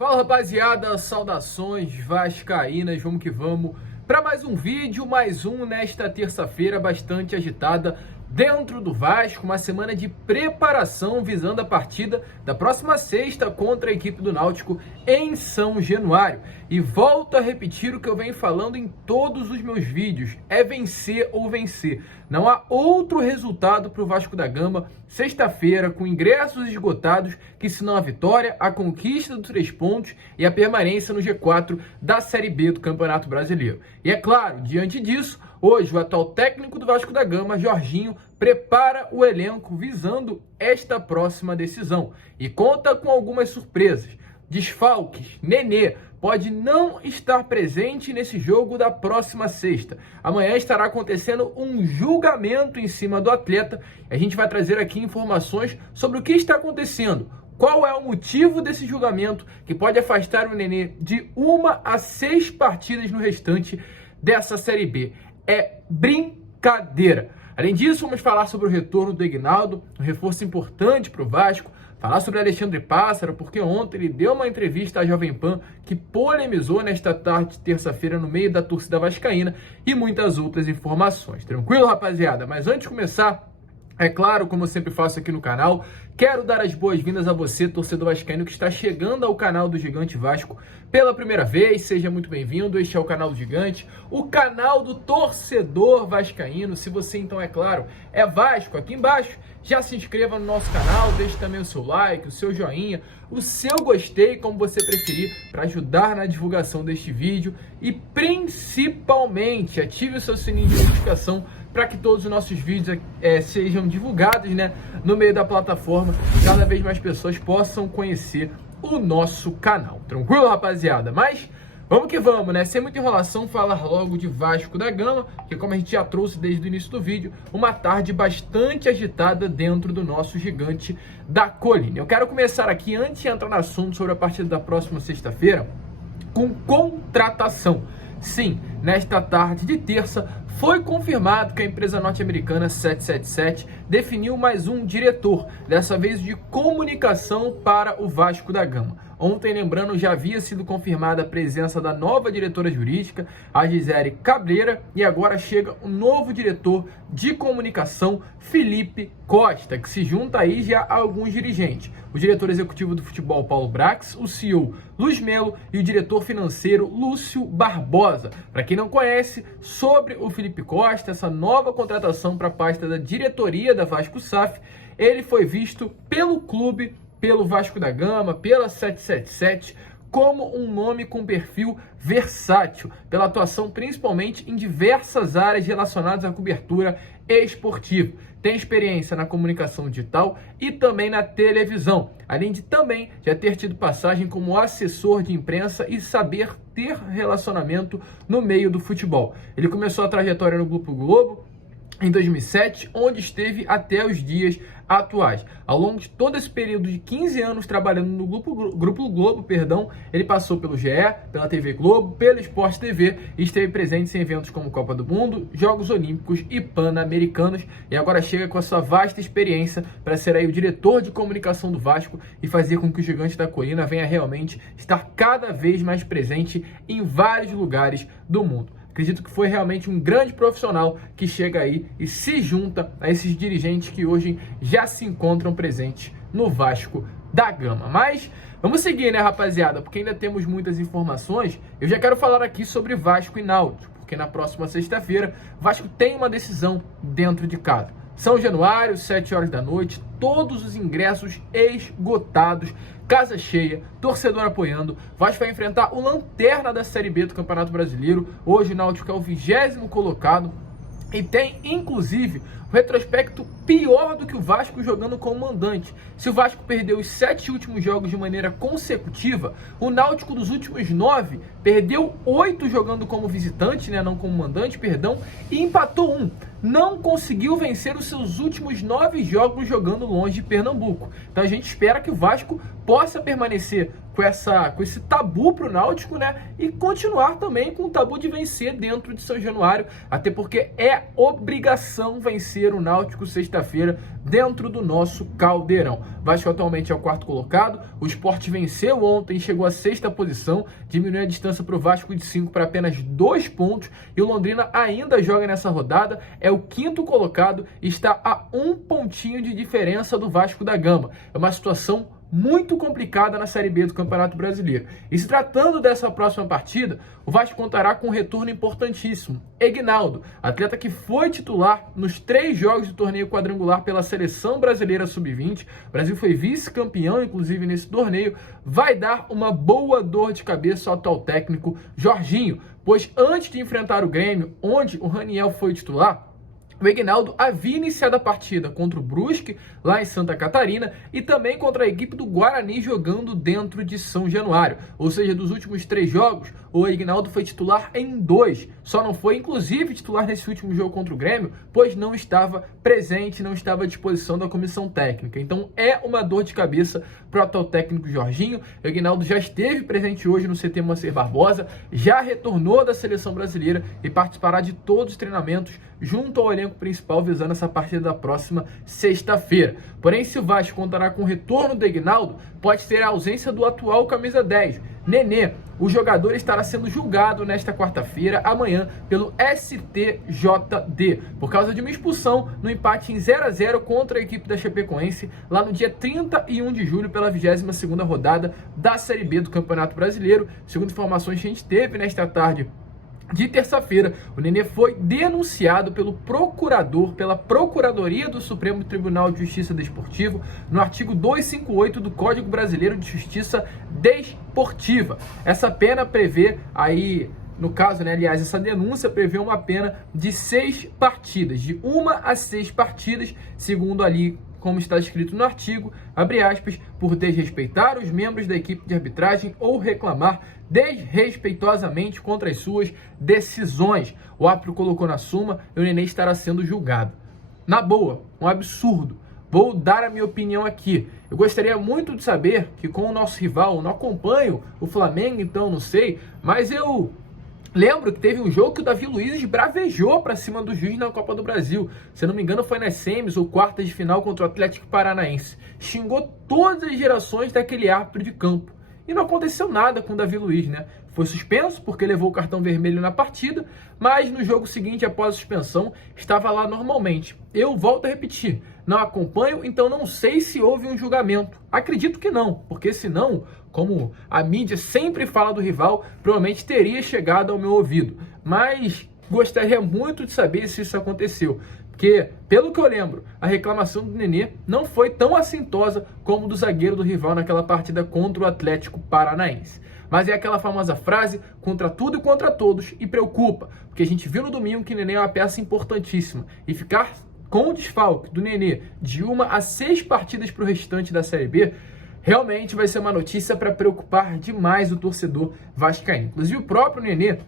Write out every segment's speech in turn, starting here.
Fala rapaziada, saudações vascaínas, vamos que vamos para mais um vídeo, mais um nesta terça-feira bastante agitada dentro do Vasco, uma semana de preparação visando a partida da próxima sexta contra a equipe do Náutico em São Januário. E volto a repetir o que eu venho falando em todos os meus vídeos, é vencer ou vencer. Não há outro resultado para o Vasco da Gama sexta-feira, com ingressos esgotados, que senão a vitória, a conquista dos 3 pontos e a permanência no G4 da Série B do Campeonato Brasileiro. E é claro, diante disso, hoje o atual técnico do Vasco da Gama, Jorginho, prepara o elenco visando esta próxima decisão e conta com algumas surpresas. Desfalques, Nenê pode não estar presente nesse jogo da próxima sexta. Amanhã estará acontecendo um julgamento em cima do atleta. A gente vai trazer aqui informações sobre o que está acontecendo. Qual é o motivo desse julgamento que pode afastar o Nenê de 1 a 6 partidas no restante dessa Série B. É brincadeira. Além disso, vamos falar sobre o retorno do Ignaldo, um reforço importante para o Vasco. Falar sobre Alexandre Pássaro, porque ontem ele deu uma entrevista à Jovem Pan que polemizou nesta tarde de terça-feira no meio da torcida vascaína e muitas outras informações. Tranquilo, rapaziada? Mas antes de começar, é claro, como eu sempre faço aqui no canal, quero dar as boas-vindas a você, torcedor vascaíno, que está chegando ao canal do Gigante Vasco pela primeira vez. Seja muito bem-vindo. Este é o canal do Gigante, o canal do torcedor vascaíno. Se você, então, é claro, é Vasco, aqui embaixo, já se inscreva no nosso canal, deixe também o seu like, o seu joinha, o seu gostei, como você preferir, para ajudar na divulgação deste vídeo e, principalmente, ative o seu sininho de notificação para que todos os nossos vídeos sejam divulgados, no meio da plataforma, cada vez mais pessoas possam conhecer o nosso canal. Tranquilo, rapaziada? Mas vamos que vamos, sem muita enrolação, falar logo de Vasco da Gama, que, como a gente já trouxe desde o início do vídeo, uma tarde bastante agitada dentro do nosso Gigante da Colina. Eu quero começar aqui, antes de entrar no assunto sobre a partida da próxima sexta-feira, com contratação. Sim, nesta tarde de terça, foi confirmado que a empresa norte-americana 777 definiu mais um diretor, dessa vez de comunicação para o Vasco da Gama. Ontem, lembrando, já havia sido confirmada a presença da nova diretora jurídica, a Gisele Cabreira, e agora chega um novo diretor de comunicação, Felipe Costa, que se junta aí já a alguns dirigentes. O diretor executivo do futebol, Paulo Brax, o CEO, Luiz Melo, e o diretor financeiro, Lúcio Barbosa. Para quem não conhece, sobre o Felipe Costa, essa nova contratação para a pasta da diretoria da Vasco SAF, ele foi visto pelo clube, pelo Vasco da Gama, pela 777, como um nome com perfil versátil, pela atuação principalmente em diversas áreas relacionadas à cobertura esportiva. Tem experiência na comunicação digital e também na televisão, além de também já ter tido passagem como assessor de imprensa e saber ter relacionamento no meio do futebol. Ele começou a trajetória no Grupo Globo em 2007, onde esteve até os dias atuais. Ao longo de todo esse período de 15 anos trabalhando no Grupo Globo, ele passou pelo GE, pela TV Globo, pelo Sport TV e esteve presente em eventos como Copa do Mundo, Jogos Olímpicos e Pan-Americanos, e agora chega com a sua vasta experiência para ser aí o diretor de comunicação do Vasco e fazer com que o Gigante da Colina venha realmente estar cada vez mais presente em vários lugares do mundo. Acredito que foi realmente um grande profissional que chega aí e se junta a esses dirigentes que hoje já se encontram presentes no Vasco da Gama. Mas vamos seguir, rapaziada? Porque ainda temos muitas informações. Eu já quero falar aqui sobre Vasco e Náutico, porque na próxima sexta-feira, Vasco tem uma decisão dentro de casa. São Januário, 7 horas da noite, todos os ingressos esgotados, casa cheia, torcedor apoiando. Vasco vai enfrentar o lanterna da Série B do Campeonato Brasileiro. Hoje o Náutico é o 20º colocado e tem, inclusive, um retrospecto pior do que o Vasco jogando como mandante. Se o Vasco perdeu os 7 últimos jogos de maneira consecutiva, o Náutico dos últimos 9 perdeu 8 jogando como visitante, não como mandante, e empatou 1. Não conseguiu vencer os seus últimos 9 jogos jogando longe de Pernambuco. Então a gente espera que o Vasco possa permanecer com esse tabu para o Náutico, né? E continuar também com o tabu de vencer dentro de São Januário, até porque é obrigação vencer o Náutico sexta-feira dentro do nosso Caldeirão. Vasco atualmente é o 4º colocado, o Sport venceu ontem, chegou à 6ª posição, diminuiu a distância para o Vasco de 5 para apenas 2 pontos, e o Londrina ainda joga nessa rodada, é o 5º colocado e está a 1 pontinho de diferença do Vasco da Gama. É uma situação muito complicada na Série B do Campeonato Brasileiro. E se tratando dessa próxima partida, o Vasco contará com um retorno importantíssimo. Egnaldo, atleta que foi titular nos 3 jogos do torneio quadrangular pela Seleção Brasileira Sub-20, o Brasil foi vice-campeão, inclusive, nesse torneio, vai dar uma boa dor de cabeça ao atual técnico Jorginho, pois antes de enfrentar o Grêmio, onde o Raniel foi titular, o Egnaldo havia iniciado a partida contra o Brusque, lá em Santa Catarina, e também contra a equipe do Guarani jogando dentro de São Januário. Ou seja, dos últimos 3 jogos, o Egnaldo foi titular em 2. Só não foi, inclusive, titular nesse último jogo contra o Grêmio, pois não estava presente, não estava à disposição da comissão técnica. Então é uma dor de cabeça para o atual técnico Jorginho. O Egnaldo já esteve presente hoje no CT Moacir Barbosa, já retornou da seleção brasileira e participará de todos os treinamentos junto ao elenco principal, visando essa partida da próxima sexta-feira. Porém, se o Vasco contará com o retorno do Egnaldo, pode ter a ausência do atual camisa 10, Nenê. O jogador estará sendo julgado nesta quarta-feira, amanhã, pelo STJD, por causa de uma expulsão no empate em 0-0 contra a equipe da Chapecoense, lá no dia 31 de julho, pela 22ª rodada da Série B do Campeonato Brasileiro. Segundo informações que a gente teve nesta tarde de terça-feira, o Nenê foi denunciado pelo procurador, pela Procuradoria do Supremo Tribunal de Justiça Desportivo, no artigo 258 do Código Brasileiro de Justiça Desportiva. Essa pena prevê aí, no caso, né, aliás, essa denúncia prevê uma pena de 6 partidas, de 1 a 6 partidas, segundo ali como está escrito no artigo, abre aspas, por desrespeitar os membros da equipe de arbitragem ou reclamar desrespeitosamente contra as suas decisões. O árbitro colocou na súmula e o Nenê estará sendo julgado. Na boa, um absurdo. Vou dar a minha opinião aqui. Eu gostaria muito de saber que com o nosso rival, eu não acompanho o Flamengo, então não sei, mas eu lembro que teve um jogo que o Davi Luiz esbravejou para cima do juiz na Copa do Brasil. Se eu não me engano, foi nas semis ou quartas de final contra o Atlético Paranaense. Xingou todas as gerações daquele árbitro de campo. E não aconteceu nada com o Davi Luiz, né? Foi suspenso porque levou o cartão vermelho na partida, mas no jogo seguinte, após a suspensão, estava lá normalmente. Eu volto a repetir, não acompanho, então não sei se houve um julgamento. Acredito que não, porque senão, como a mídia sempre fala do rival, provavelmente teria chegado ao meu ouvido. Mas gostaria muito de saber se isso aconteceu. Porque, pelo que eu lembro, a reclamação do Nenê não foi tão assintosa como do zagueiro do rival naquela partida contra o Atlético Paranaense. Mas é aquela famosa frase, contra tudo e contra todos, e preocupa, porque a gente viu no domingo que o Nenê é uma peça importantíssima, e ficar com o desfalque do Nenê de 1 a 6 partidas para o restante da Série B, realmente vai ser uma notícia para preocupar demais o torcedor vascaíno. Inclusive o próprio Nenê,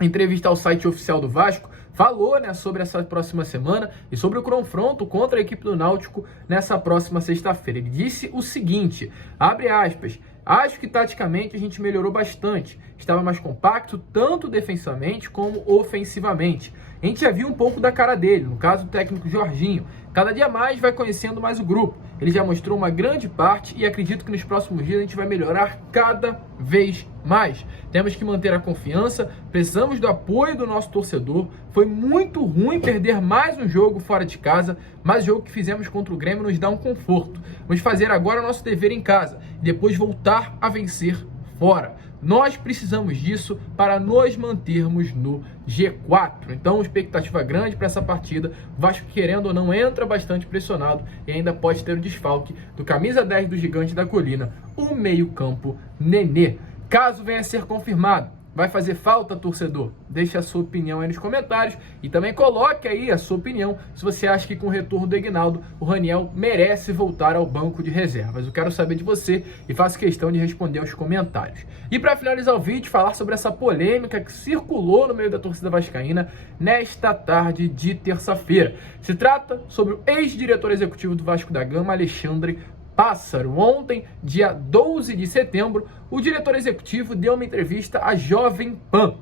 em entrevista ao site oficial do Vasco, falou, né, sobre essa próxima semana e sobre o confronto contra a equipe do Náutico nessa próxima sexta-feira. Ele disse o seguinte, abre aspas, acho que taticamente a gente melhorou bastante, estava mais compacto tanto defensivamente como ofensivamente. A gente já viu um pouco da cara dele, no caso do técnico Jorginho. Cada dia mais vai conhecendo mais o grupo. Ele já mostrou uma grande parte e acredito que nos próximos dias a gente vai melhorar cada vez mais. Temos que manter a confiança, precisamos do apoio do nosso torcedor. Foi muito ruim perder mais um jogo fora de casa, mas o jogo que fizemos contra o Grêmio nos dá um conforto. Vamos fazer agora o nosso dever em casa e depois voltar a vencer fora. Nós precisamos disso para nos mantermos no G4. Então, expectativa grande para essa partida. O Vasco, querendo ou não, entra bastante pressionado e ainda pode ter o desfalque do camisa 10 do Gigante da Colina, o meio-campo Nenê. Caso venha a ser confirmado, vai fazer falta, torcedor? Deixe a sua opinião aí nos comentários e também coloque aí a sua opinião se você acha que com o retorno do Egnaldo, o Raniel merece voltar ao banco de reservas. Eu quero saber de você e faço questão de responder aos comentários. E para finalizar o vídeo, falar sobre essa polêmica que circulou no meio da torcida vascaína nesta tarde de terça-feira. Se trata sobre o ex-diretor executivo do Vasco da Gama, Alexandre Pássaro. Ontem, dia 12 de setembro, o diretor executivo deu uma entrevista à Jovem Pan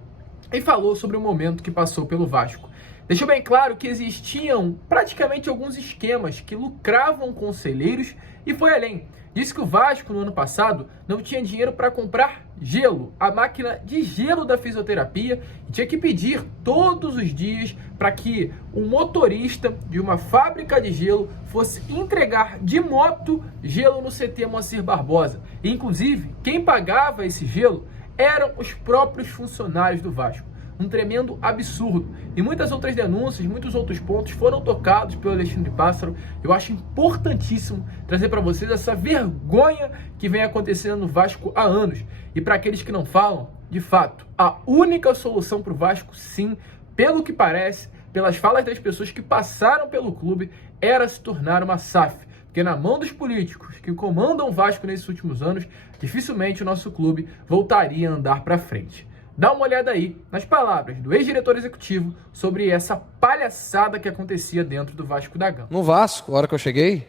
e falou sobre o momento que passou pelo Vasco. Deixou bem claro que existiam praticamente alguns esquemas que lucravam conselheiros e foi além. Disse que o Vasco, no ano passado, não tinha dinheiro para comprar gelo, a máquina de gelo da fisioterapia, e tinha que pedir todos os dias para que um motorista de uma fábrica de gelo fosse entregar de moto gelo no CT Moacir Barbosa. E, inclusive, quem pagava esse gelo eram os próprios funcionários do Vasco. Um tremendo absurdo. E muitas outras denúncias, muitos outros pontos foram tocados pelo Alexandre Pássaro. Eu acho importantíssimo trazer para vocês essa vergonha que vem acontecendo no Vasco há anos. E para aqueles que não falam, de fato, a única solução para o Vasco, sim, pelo que parece, pelas falas das pessoas que passaram pelo clube, era se tornar uma SAF. Porque na mão dos políticos que comandam o Vasco nesses últimos anos, dificilmente o nosso clube voltaria a andar para frente. Dá uma olhada aí nas palavras do ex-diretor executivo sobre essa palhaçada que acontecia dentro do Vasco da Gama. No Vasco, a hora que eu cheguei,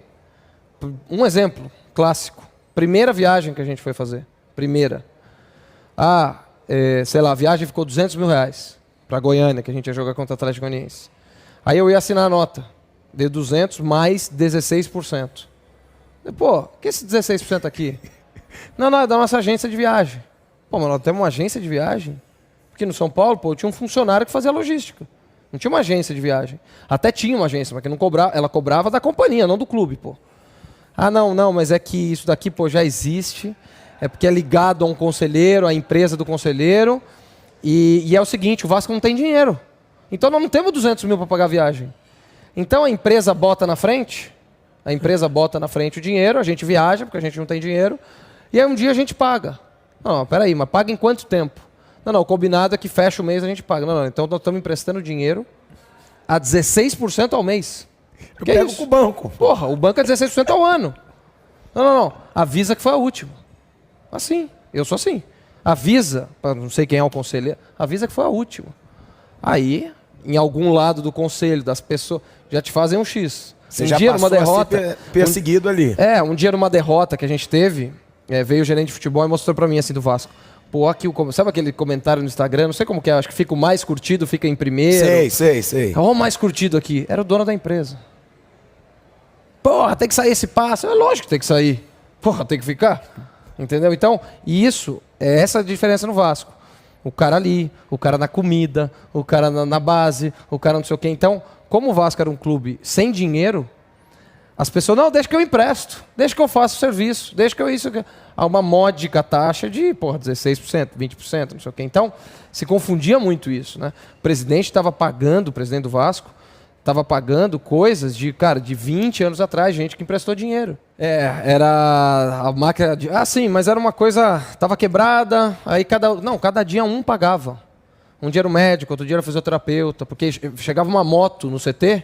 um exemplo clássico. Primeira viagem que a gente foi fazer. Primeira. Sei lá, a viagem ficou R$200 mil para Goiânia, que a gente ia jogar contra o Atlético Goianiense. Aí eu ia assinar a nota. De 200 mais 16%. Pô, que esse 16% aqui? Não, é da nossa agência de viagem. Pô, mas nós temos uma agência de viagem? Porque no São Paulo, pô, eu tinha um funcionário que fazia logística. Não tinha uma agência de viagem. Até tinha uma agência, mas que não cobrava, ela cobrava da companhia, não do clube, pô. Não, mas é que isso daqui, pô, já existe. É porque é ligado a um conselheiro, à empresa do conselheiro. E é o seguinte, o Vasco não tem dinheiro. Então nós não temos 200 mil para pagar a viagem. Então a empresa bota na frente, o dinheiro, a gente viaja, porque a gente não tem dinheiro, e aí um dia a gente paga. Não, peraí, mas paga em quanto tempo? Não, o combinado é que fecha o mês a gente paga. Não, então nós estamos emprestando dinheiro a 16% ao mês. Eu pego com o banco. Porra, o banco é 16% ao ano. Não. Avisa que foi a última. Assim, eu sou assim. Avisa, não sei quem é o conselheiro, avisa que foi a última. Aí, em algum lado do conselho, das pessoas, já te fazem um X. Você já dia numa derrota, perseguido ali. Um dia numa derrota que a gente teve, veio o gerente de futebol e mostrou pra mim assim do Vasco. Pô, aqui sabe aquele comentário no Instagram? Não sei como que é, acho que fica o mais curtido, fica em primeiro. Sei. Olha o mais curtido aqui. Era o dono da empresa. Porra, tem que sair esse passo. É lógico que tem que sair. Porra, tem que ficar. Entendeu? Então, isso, é essa a diferença no Vasco. O cara ali, o cara na comida, o cara na base, o cara não sei o quê. Então, como o Vasco era um clube sem dinheiro, as pessoas, não, deixa que eu empresto, deixa que eu faço o serviço, deixa que eu isso. Há uma módica taxa de, 16%, 20%, não sei o quê. Então, se confundia muito isso, né? O presidente do Vasco, estava pagando coisas de 20 anos atrás, gente que emprestou dinheiro. Era a máquina de... sim, mas era uma coisa, estava quebrada, aí cada dia um pagava. Um dia era o médico, outro dia era o fisioterapeuta, porque chegava uma moto no CT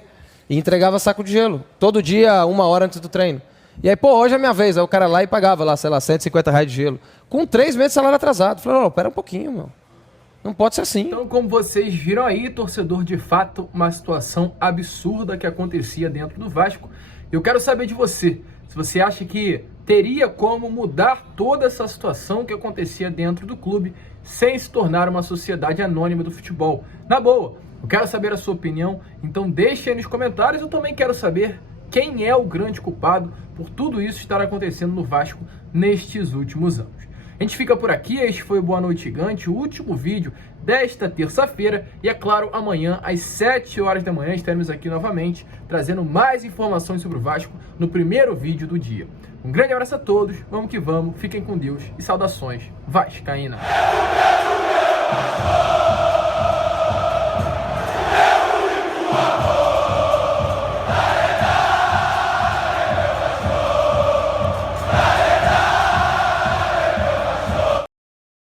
e entregava saco de gelo. Todo dia, 1 hora antes do treino. E aí, hoje é minha vez. Aí o cara lá e pagava lá, sei lá, R$150 de gelo. Com 3 meses de salário atrasado. Falei, pera um pouquinho, meu. Não pode ser assim. Então, como vocês viram aí, torcedor, de fato, uma situação absurda que acontecia dentro do Vasco. Eu quero saber de você. Se você acha que teria como mudar toda essa situação que acontecia dentro do clube sem se tornar uma sociedade anônima do futebol. Na boa, eu quero saber a sua opinião, então deixe aí nos comentários. Eu também quero saber quem é o grande culpado por tudo isso estar acontecendo no Vasco nestes últimos anos. A gente fica por aqui, este foi o Boa Noite Gigante, o último vídeo desta terça-feira. E é claro, amanhã às 7 horas da manhã estaremos aqui novamente, trazendo mais informações sobre o Vasco no primeiro vídeo do dia. Um grande abraço a todos, vamos que vamos, fiquem com Deus e saudações vascaínas.